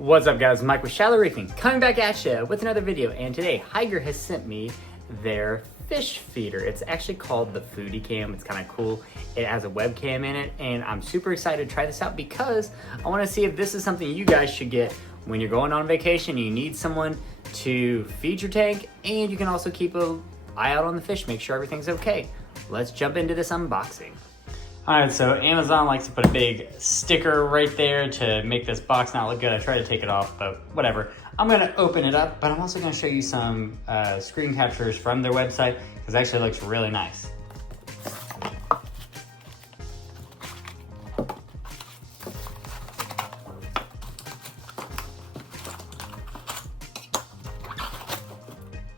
What's up guys, Mike with Shallow Reefing, coming back at you with another video, and today Hygger has sent me their fish feeder. It's actually called the Foodie Cam. It's kind of cool. It has a webcam in it, and I'm super excited to try this out because I want to see if this is something you guys should get when you're going on vacation. You need someone to feed your tank, and you can also keep an eye out on the fish, make sure everything's okay. Let's jump into this unboxing. All right, so Amazon likes to put a big sticker right there to make this box not look good. I tried to take it off, but whatever. I'm gonna open it up, but I'm also gonna show you some screen captures from their website because it actually looks really nice.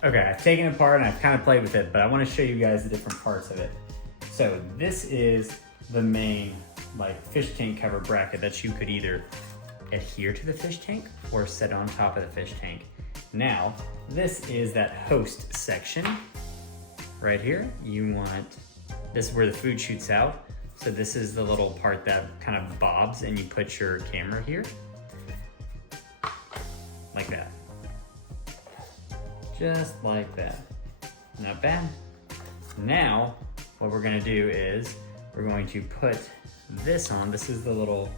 Okay, I've taken it apart and I've kind of played with it, but I want to show you guys the different parts of it. So this is the main fish tank cover bracket that you could either adhere to the fish tank or set on top of the fish tank. Now, this is that host section right here. This is where the food shoots out. So this is the little part that kind of bobs and you put your camera here, like that. Just like that. Not bad. Now, what we're gonna do is we're going to put this on. This is the little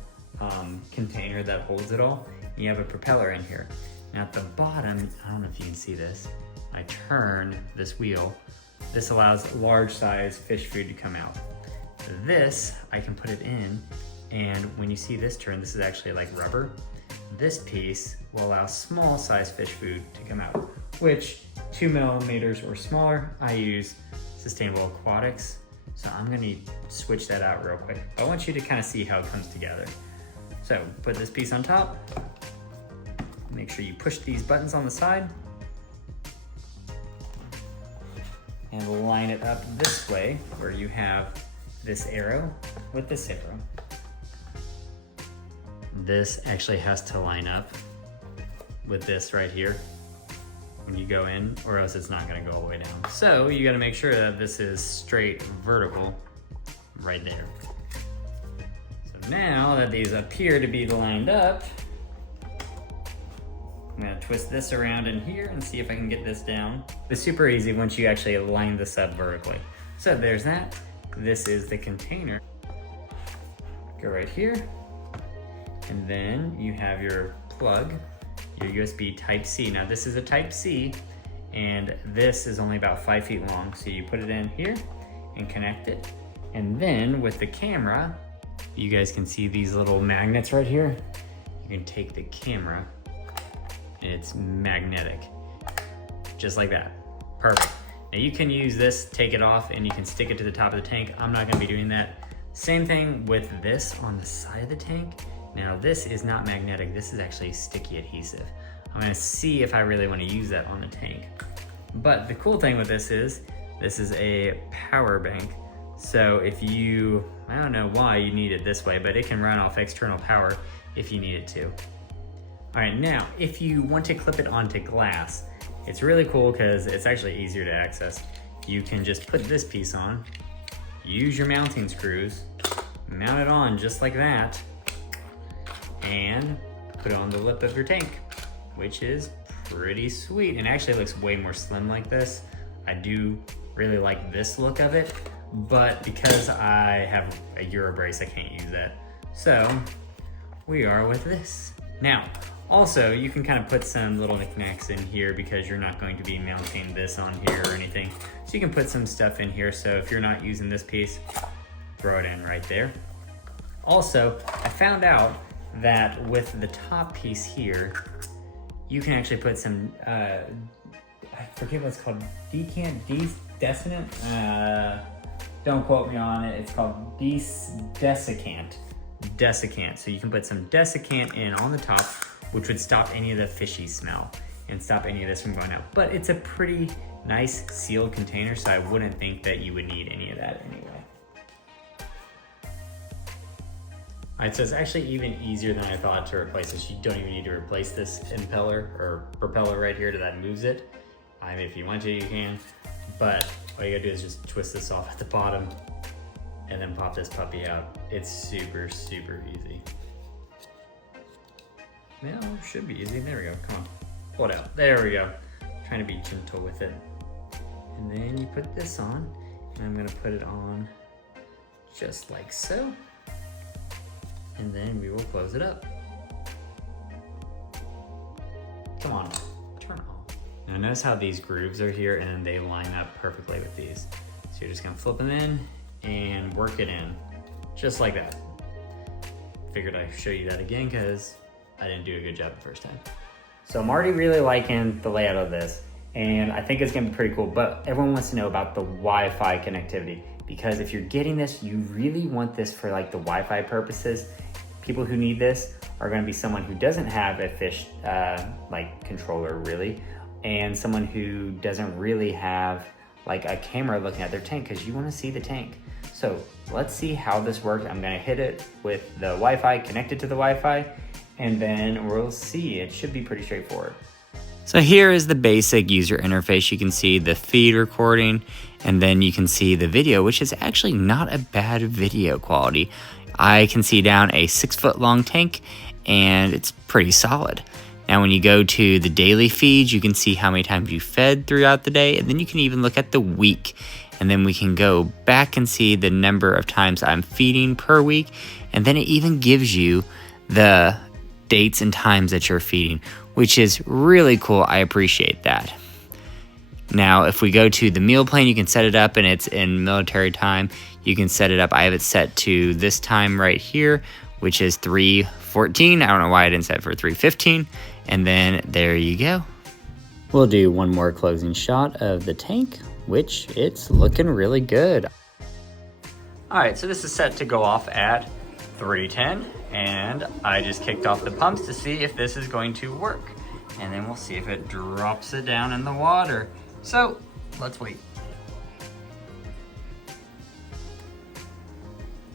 container that holds it all. You have a propeller in here. Now at the bottom, I don't know if you can see this, I turn this wheel. This allows large size fish food to come out. This, I can put it in, and when you see this turn, this is actually like rubber. This piece will allow small size fish food to come out, which 2 millimeters or smaller. I use Sustainable Aquatics. So I'm gonna switch that out real quick. I want you to kind of see how it comes together. So put this piece on top. Make sure you push these buttons on the side and line it up this way where you have this arrow with this arrow. This actually has to line up with this right here when you go in, or else it's not gonna go all the way down. So you gotta make sure that this is straight vertical right there. So now that these appear to be lined up, I'm gonna twist this around in here and see if I can get this down. It's super easy once you actually line this up vertically. So there's that. This is the container. Go right here. And then you have your plug, your USB Type-C. Now this is a Type-C, and this is only about 5 feet long. So you put it in here and connect it. And then with the camera, you guys can see these little magnets right here. You can take the camera and it's magnetic, just like that. Perfect. Now you can use this, take it off, and you can stick it to the top of the tank. I'm not gonna be doing that. Same thing with this on the side of the tank. Now this is not magnetic, this is actually sticky adhesive. I'm gonna see if I really wanna use that on the tank. But the cool thing with this is a power bank. So if you, I don't know why you need it this way, but it can run off external power if you need it to. All right, now, if you want to clip it onto glass, it's really cool because it's actually easier to access. You can just put this piece on, use your mounting screws, mount it on just like that, and put it on the lip of your tank, which is pretty sweet. And actually it looks way more slim like this. I do really like this look of it, but because I have a Euro brace, I can't use that. So we are with this. Now, also you can kind of put some little knickknacks in here because you're not going to be mounting this on here or anything. So you can put some stuff in here. So if you're not using this piece, throw it in right there. Also, I found out that with the top piece here, you can actually put some, I forget what it's called, desiccant? Don't quote me on it, it's called desiccant. So you can put some desiccant in on the top, which would stop any of the fishy smell and stop any of this from going out. But it's a pretty nice sealed container, so I wouldn't think that you would need any of that anyway. All right, so it's actually even easier than I thought to replace this. You don't even need to replace this impeller or propeller right here that moves it. I mean, if you want to, you can, but all you gotta do is just twist this off at the bottom and then pop this puppy out. It's super, super easy. No, should be easy. There we go. Come on. Pull it out. There we go. Trying to be gentle with it. And then you put this on, and I'm gonna put it on just like so. And then we will close it up. Come on, turn off. Now notice how these grooves are here and they line up perfectly with these. So you're just gonna flip them in and work it in, just like that. Figured I'd show you that again because I didn't do a good job the first time. So I'm already really liking the layout of this, and I think it's gonna be pretty cool, but everyone wants to know about the Wi-Fi connectivity, because if you're getting this, you really want this for like the Wi-Fi purposes. People who need this are gonna be someone who doesn't have a fish like controller really, and someone who doesn't really have like a camera looking at their tank, because you wanna see the tank. So let's see how this works. I'm gonna hit it with the Wi-Fi, connect it to the Wi-Fi, and then we'll see. It should be pretty straightforward. So here is the basic user interface. You can see the feed recording, and then you can see the video, which is actually not a bad video quality. I can see down a 6-foot long tank, and it's pretty solid. Now when you go to the daily feeds, you can see how many times you fed throughout the day, and then you can even look at the week. And then we can go back and see the number of times I'm feeding per week, and then it even gives you the dates and times that you're feeding, which is really cool. I appreciate that. Now, if we go to the meal plan, you can set it up and it's in military time. You can set it up. I have it set to this time right here, which is 3:14. I don't know why I didn't set it for 3:15. And then there you go. We'll do one more closing shot of the tank, which it's looking really good. All right, so this is set to go off at 3:10. And I just kicked off the pumps to see if this is going to work. And then we'll see if it drops it down in the water. So let's wait.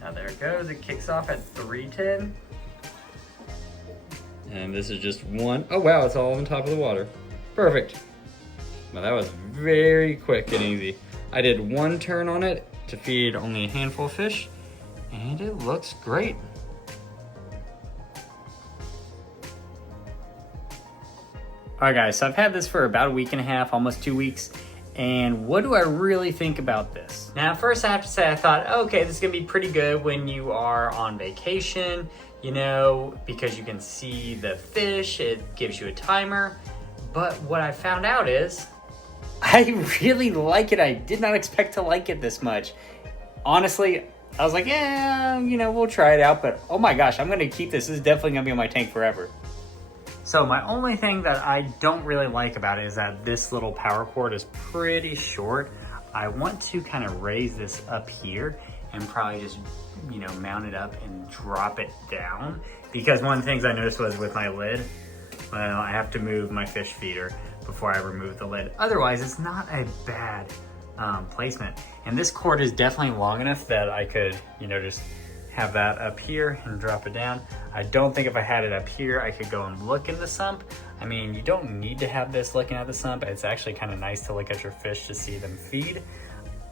Now there it goes, it kicks off at 3:10. And this is just one. Oh wow, it's all on top of the water. Perfect. Now that was very quick and easy. I did one turn on it to feed only a handful of fish, and it looks great. All right guys, so I've had this for about a week and a half, almost 2 weeks. And what do I really think about this? Now, first I have to say, I thought, okay, this is gonna be pretty good when you are on vacation, you know, because you can see the fish, it gives you a timer. But what I found out is, I really like it. I did not expect to like it this much. Honestly, I was like, yeah, you know, we'll try it out, but oh my gosh, I'm gonna keep this. This is definitely gonna be on my tank forever. So my only thing that I don't really like about it is that this little power cord is pretty short. I want to kind of raise this up here and probably just, you know, mount it up and drop it down. Because one of the things I noticed was with my lid, well, I have to move my fish feeder before I remove the lid. Otherwise, it's not a bad placement. And this cord is definitely long enough that I could, you know, just have that up here and drop it down. I don't think if I had it up here, I could go and look in the sump. I mean, you don't need to have this looking at the sump. It's actually kind of nice to look at your fish to see them feed.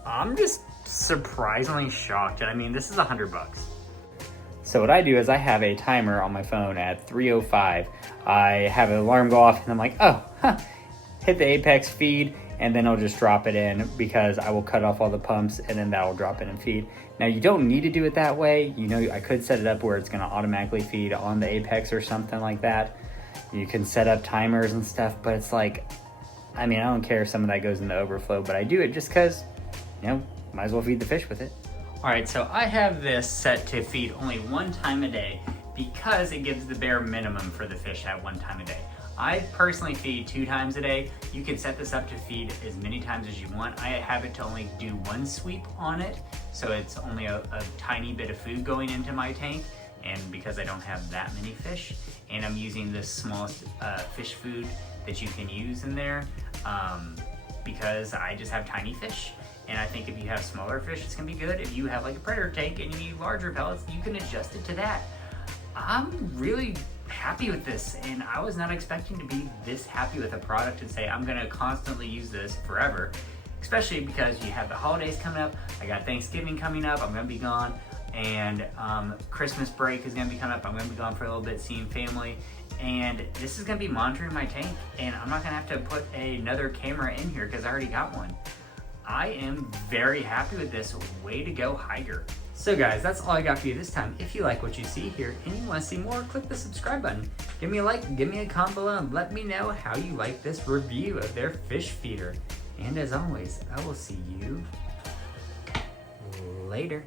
I'm just surprisingly shocked. I mean, this is $100. So what I do is I have a timer on my phone at 3:05. I have an alarm go off and I'm like, oh, hit the apex feed, and then I'll just drop it in because I will cut off all the pumps and then that will drop it and feed. Now you don't need to do it that way. You know, I could set it up where it's gonna automatically feed on the apex or something like that. You can set up timers and stuff, but it's like, I mean, I don't care if some of that goes in the overflow, but I do it just cause, you know, might as well feed the fish with it. All right, so I have this set to feed only one time a day because it gives the bare minimum for the fish at one time a day. I personally feed 2 times a day. You can set this up to feed as many times as you want. I have it to only do 1 sweep on it, so it's only a tiny bit of food going into my tank, and because I don't have that many fish, and I'm using the smallest fish food that you can use in there, because I just have tiny fish. And I think if you have smaller fish, it's gonna be good. If you have like a predator tank and you need larger pellets, you can adjust it to that. I'm really happy with this, and I was not expecting to be this happy with a product and say I'm gonna constantly use this forever, especially because you have the holidays coming up. I got Thanksgiving coming up, I'm gonna be gone, and Christmas break is gonna be coming up. I'm gonna be gone for a little bit seeing family, And this is gonna be monitoring my tank, and I'm not gonna have to put another camera in here because I already got one. I am very happy with this. Way to go, Hygger. So guys, that's all I got for you this time. If you like what you see here and you want to see more, click the subscribe button. Give me a like, give me a comment below, and let me know how you like this review of their fish feeder. And as always, I will see you later.